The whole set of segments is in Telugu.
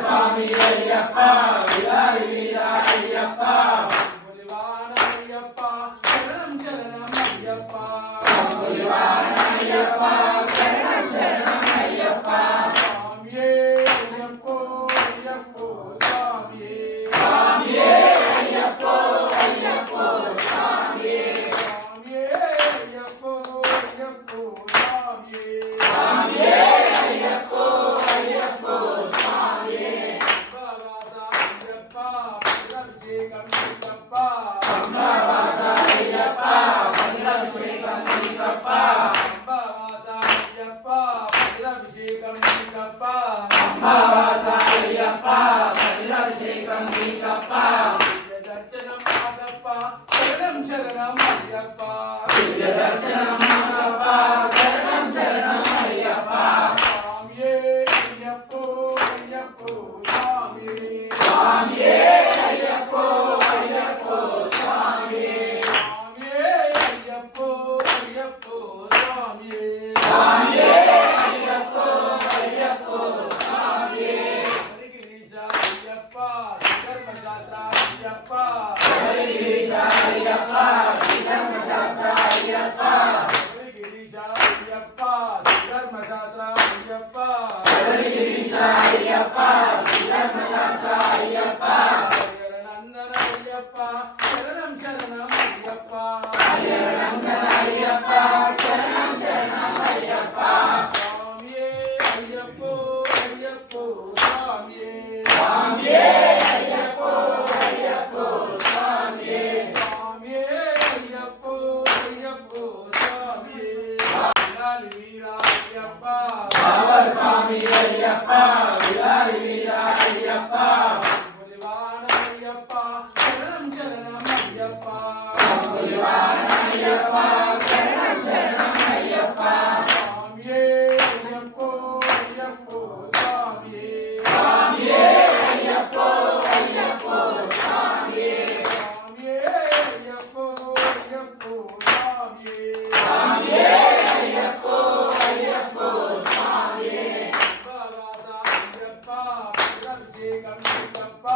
స్వామి అయ్యప్ప విలారి వీర అయ్యప్ప పులివానయ్యప్ప శరణం శరణం అయ్యప్ప పులివానయ్యప్ప శరణం శరణం అయ్యప్ప స్వామియే అయ్యప్పో అయ్యప్పో స్వామియే స్వామియే అయ్యప్పో అయ్యప్పో స్వామియే స్వామియే అయ్యప్పో అయ్యప్పో స్వామియే స్వామియే అయ్యప్పో అయ్యప్పో స్వామియే అంబవాస అయ్యప్ప పట్టాభిషేకం నీకప్ప అంబవాస అయ్యప్ప పట్టాభిషేకం నీకప్ప అంబవాస అయ్యప్ప పట్టాభిషేకం నీకప్ప దర్శనం మాదప్ప శరణం శరణం అయ్యప్ప దర్శనం మాదప్ప శరణం శరణం అయ్యప్ప స్వామియే అయ్యప్పో అయ్యప్పో స్వామియే స్వామియే అయ్యప్పో అయ్యప్పో స్వామియే స్వామియే అయ్యప్పో అయ్యప్పో స్వామియే స్వామియే అయ్యప్పో అయ్యప్పో స్వామియే హరిగిరీశ అయ్యప్ప ధర్మశాస్త్ర అయ్యప్ప హరిగిరీశ అయ్యప్ప ధర్మశాస్త్ర అయ్యప్ప హరిగిరీశ అయ్యప్ప ధర్మశాస్త్ర అయ్యప్ప హరిగిరీశ అయ్యప్ప ధర్మశాస్త్ర అయ్యప్ప హరినందన అయ్యప్ప శరణం శరణం అయ్యప్ప హరినందన అయ్యప్ప శరణం శరణం అయ్యప్ప స్వామియే అయ్యప్పో అయ్యప్పో స్వామియే స్వామియే అయ్యప్పో అయ్యప్పో స్వామియే స్వామియే అయ్యప్పో అయ్యప్పో స్వామియే విలారి వీర అయ్యప్ప స్వామి అయ్యప్ప విలారి వీర అయ్యప్ప పులివానయ్యప్ప శరణం శరణం అయ్యప్ప పులివానయ్యప్ప శరణం శరణం అయ్యప్ప స్వామియే అయ్యప్పో అయ్యప్పో స్వామియే స్వామియే అయ్యప్పో అయ్యప్పో స్వామియే స్వామియే అయ్యప్పో అయ్యప్పో స్వామియే స్వామియే అయ్యప్పో అయ్యప్పో స్వామియే అంబవాస అయ్యప్ప పట్టాభిషేకం నీకప్ప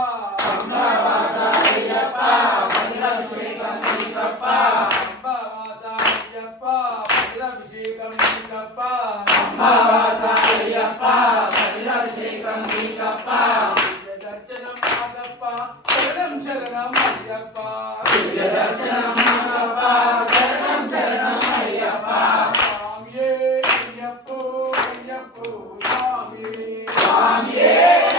అంబవాస అయ్యప్ప పట్టాభిషేకం నీకప్ప అంబవాస అయ్యప్ప పట్టాభిషేకం నీకప్ప అంబవాస అయ్యప్ప పట్టాభిషేకం నీకప్ప దర్శనం మాదప్ప శరణం శరణం అయ్యప్ప దర్శనం మాదప్ప శరణం శరణం అయ్యప్ప స్వామియే అయ్యప్పో అయ్యప్పో స్వామియే స్వామియే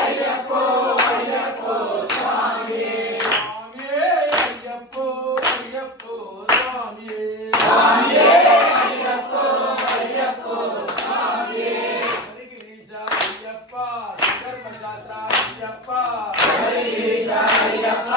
అయ్యప్పో అయ్యప్పో స్వామియే స్వామియే అయ్యప్పో అయ్యప్పో స్వామియే స్వామియే అయ్యప్పో అయ్యప్పో స్వామియే హరిగిరీశ అయ్యప్ప ధర్మశాస్త్ర అయ్యప్ప హరిగిరీశ అయ్యప్ప